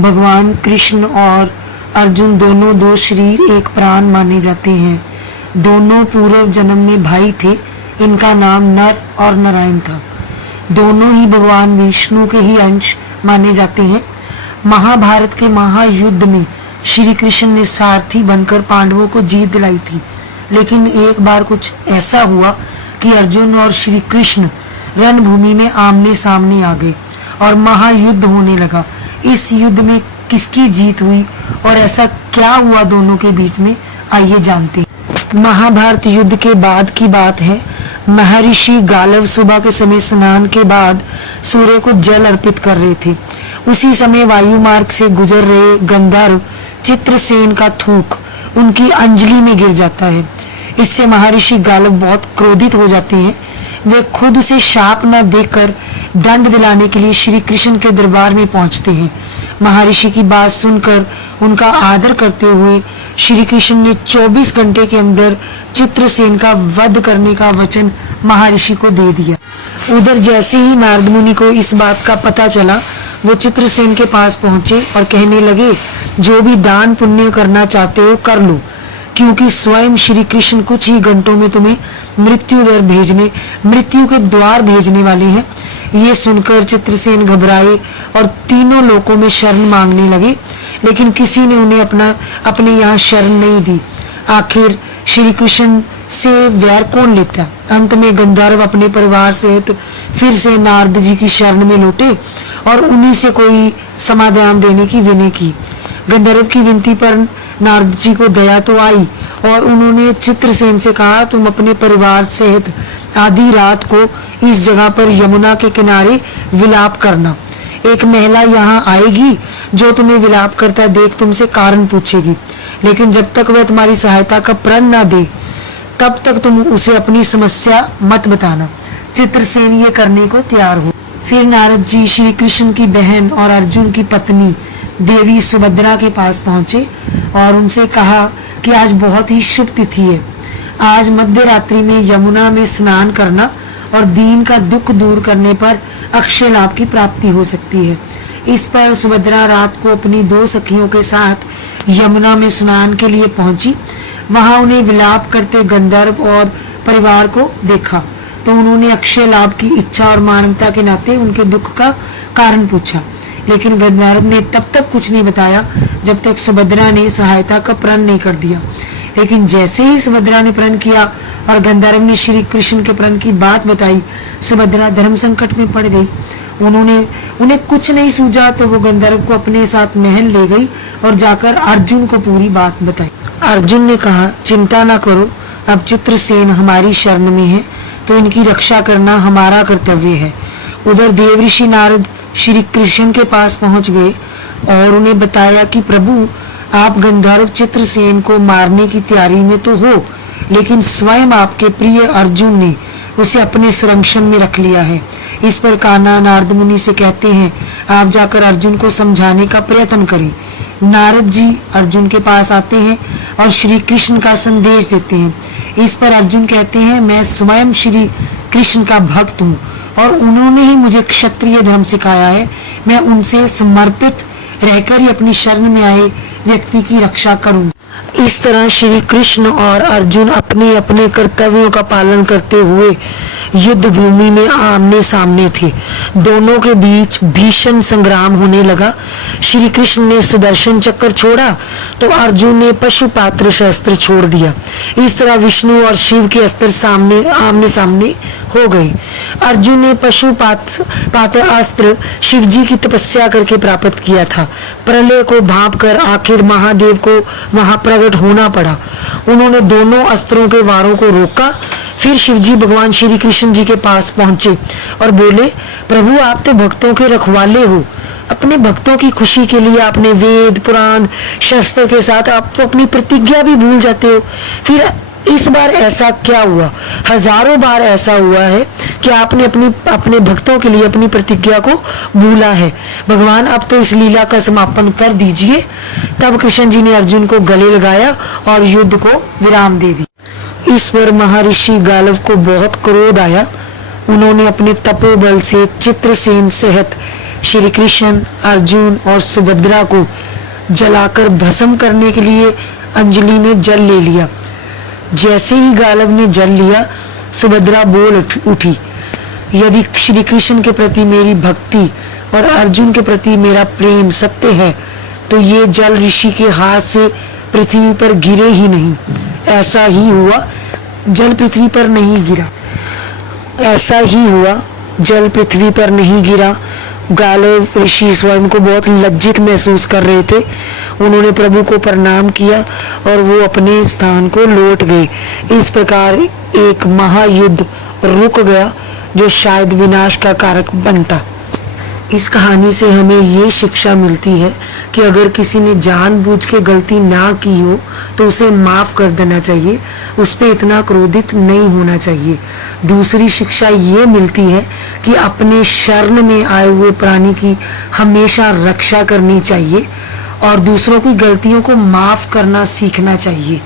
भगवान कृष्ण और अर्जुन दोनों दो शरीर एक प्राण माने जाते हैं। दोनों पूर्व जन्म में भाई थे। इनका नाम नर और नारायण था। दोनों ही भगवान विष्णु के ही अंश माने जाते हैं। महाभारत के महायुद्ध में श्री कृष्ण ने सारथी बनकर पांडवों को जीत दिलाई थी। लेकिन एक बार कुछ ऐसा हुआ कि अर्जुन और श्री कृष्ण रणभूमि में आमने सामने आ गए और महायुद्ध होने लगा। इस युद्ध में किसकी जीत हुई और ऐसा क्या हुआ दोनों के बीच में, आइए जानते हैं। महाभारत युद्ध के बाद की बात है। महर्षि गालव सुबह के समय स्नान के बाद सूर्य को जल अर्पित कर रहे थे। उसी समय वायु मार्ग से गुजर रहे गंधर्व चित्रसेन का थूक उनकी अंजलि में गिर जाता है। इससे महर्षि गालव बहुत क्रोधित हो जाते हैं। वे खुद उसे शाप न देकर दंड दिलाने के लिए श्री कृष्ण के दरबार में पहुंचते हैं। महर्षि की बात सुनकर उनका आदर करते हुए श्री कृष्ण ने 24 घंटे के अंदर चित्रसेन का वध करने का वचन महर्षि को दे दिया। उधर जैसे ही नारद मुनि को इस बात का पता चला, वो चित्रसेन के पास पहुंचे और कहने लगे, जो भी दान पुण्य करना चाहते हो कर लो, क्योंकि स्वयं श्री कृष्ण कुछ ही घंटों में तुम्हें मृत्यु के द्वार भेजने वाले हैं। ये सुनकर चित्रसेन घबराए और तीनों लोकों में शरण मांगने लगे, लेकिन किसी ने उन्हें अपने यहाँ शरण नहीं दी। आखिर श्री कृष्ण से वैर कौन लेता। अंत में गंधर्व अपने परिवार सहित फिर से नारद जी की शरण में लौटे और उन्हीं से कोई समाधान देने की विनय की। गंधर्व की विनती पर नारद जी को दया तो आई और उन्होंने चित्रसेन से कहा, तुम अपने परिवार सहित आधी रात को इस जगह पर यमुना के किनारे विलाप करना। एक महिला यहाँ आएगी जो तुम्हें विलाप करता देख तुमसे कारण पूछेगी, लेकिन जब तक वह तुम्हारी सहायता का प्रण न दे तब तक तुम उसे अपनी समस्या मत बताना। चित्रसेन ये करने को तैयार हो। फिर नारद जी श्री कृष्ण की बहन और अर्जुन की पत्नी देवी सुभद्रा के पास पहुंचे और उनसे कहा कि आज बहुत ही शुभ तिथि है। आज मध्य रात्रि में यमुना में स्नान करना और दीन का दुख दूर करने पर अक्षय लाभ की प्राप्ति हो सकती है। इस पर सुभद्रा रात को अपनी दो सखियों के साथ यमुना में स्नान के लिए पहुंची। वहां उन्हें विलाप करते गंधर्व और परिवार को देखा तो उन्होंने अक्षय लाभ की इच्छा और मानवता के नाते उनके दुख का कारण पूछा, लेकिन गंधर्व ने तब तक कुछ नहीं बताया जब तक सुभद्रा ने सहायता का प्रण नहीं कर दिया। लेकिन जैसे ही सुभद्रा ने प्रण किया और गंधर्व ने श्री कृष्ण के प्रण की बात बताई, सुभद्रा धर्म संकट में पड़ गई। उन्हें कुछ नहीं सूझा तो वो गंधर्व को अपने साथ महल ले गई और जाकर अर्जुन को पूरी बात बताई। अर्जुन ने कहा, चिंता ना करो, अब चित्रसेन हमारी शरण में है तो इनकी रक्षा करना हमारा कर्तव्य है। उधर देवऋषि नारद श्री कृष्ण के पास पहुंच गए और उन्हें बताया कि प्रभु, आप गंधर्व चित्रसेन को मारने की तैयारी में तो हो, लेकिन स्वयं आपके प्रिय अर्जुन ने उसे अपने संरक्षण में रख लिया है। इस पर कान्हा नारद मुनि से कहते हैं, आप जाकर अर्जुन को समझाने का प्रयत्न करें। नारद जी अर्जुन के पास आते हैं और श्री कृष्ण का संदेश देते हैं। इस पर अर्जुन कहते हैं, मैं स्वयं श्री कृष्ण का भक्त हूँ और उन्होंने ही मुझे क्षत्रिय धर्म सिखाया है। मैं उनसे समर्पित रहकर ही अपनी शरण में आए व्यक्ति की रक्षा करूं। इस तरह श्री कृष्ण और अर्जुन अपने अपने कर्तव्यों का पालन करते हुए युद्ध भूमि में आमने सामने थे। दोनों के बीच भीषण संग्राम होने लगा। श्री कृष्ण ने सुदर्शन चक्र छोड़ा तो अर्जुन ने पशुपात्र शस्त्र छोड़ दिया। इस तरह विष्णु और शिव के अस्त्र आमने सामने हो गए। अर्जुन ने पशुपात्र अस्त्र शिव जी की तपस्या करके प्राप्त किया था। प्रलय को भांप कर आखिर महादेव को वहां प्रकट होना पड़ा। उन्होंने दोनों अस्त्रों के वारों को रोका। फिर शिवजी भगवान श्री कृष्ण जी के पास पहुंचे और बोले, प्रभु, आप तो भक्तों के रखवाले हो। अपने भक्तों की खुशी के लिए आपने वेद पुराण शस्त्र के साथ आप तो अपनी प्रतिज्ञा भी भूल जाते हो। फिर इस बार ऐसा क्या हुआ? हजारों बार ऐसा हुआ है कि आपने अपने भक्तों के लिए अपनी प्रतिज्ञा को भूला है। भगवान, अब तो इस लीला का समापन कर दीजिए। तब कृष्ण जी ने अर्जुन को गले लगाया और युद्ध को विराम दे दी। इस पर महर्षि गालव को बहुत क्रोध आया। उन्होंने अपने तपोबल से चित्रसेन सहित श्री कृष्ण, अर्जुन और सुभद्रा को जलाकर भस्म करने के लिए अंजलि ने जल ले लिया। जैसे ही गालव ने जल लिया, सुभद्रा बोल उठी, यदि श्री कृष्ण के प्रति मेरी भक्ति और अर्जुन के प्रति मेरा प्रेम सत्य है तो ये जल ऋषि के हाथ से पृथ्वी पर गिरे ही नहीं। ऐसा ही हुआ, जल पृथ्वी पर नहीं गिरा। ऐसा ही हुआ, जल पृथ्वी पर नहीं गिरा। गालव ऋषि स्वयं को बहुत लज्जित महसूस कर रहे थे। उन्होंने प्रभु को प्रणाम किया और वो अपने स्थान को लौट गए। इस प्रकार एक महायुद्ध रुक गया जो शायद विनाश का कारक बनता। इस कहानी से हमें ये शिक्षा मिलती है कि अगर किसी ने जानबूझ के गलती ना की हो तो उसे माफ कर देना चाहिए, उस पर इतना क्रोधित नहीं होना चाहिए। दूसरी शिक्षा ये मिलती है कि अपने शरण में आए हुए प्राणी की हमेशा रक्षा करनी चाहिए और दूसरों की गलतियों को माफ करना सीखना चाहिए।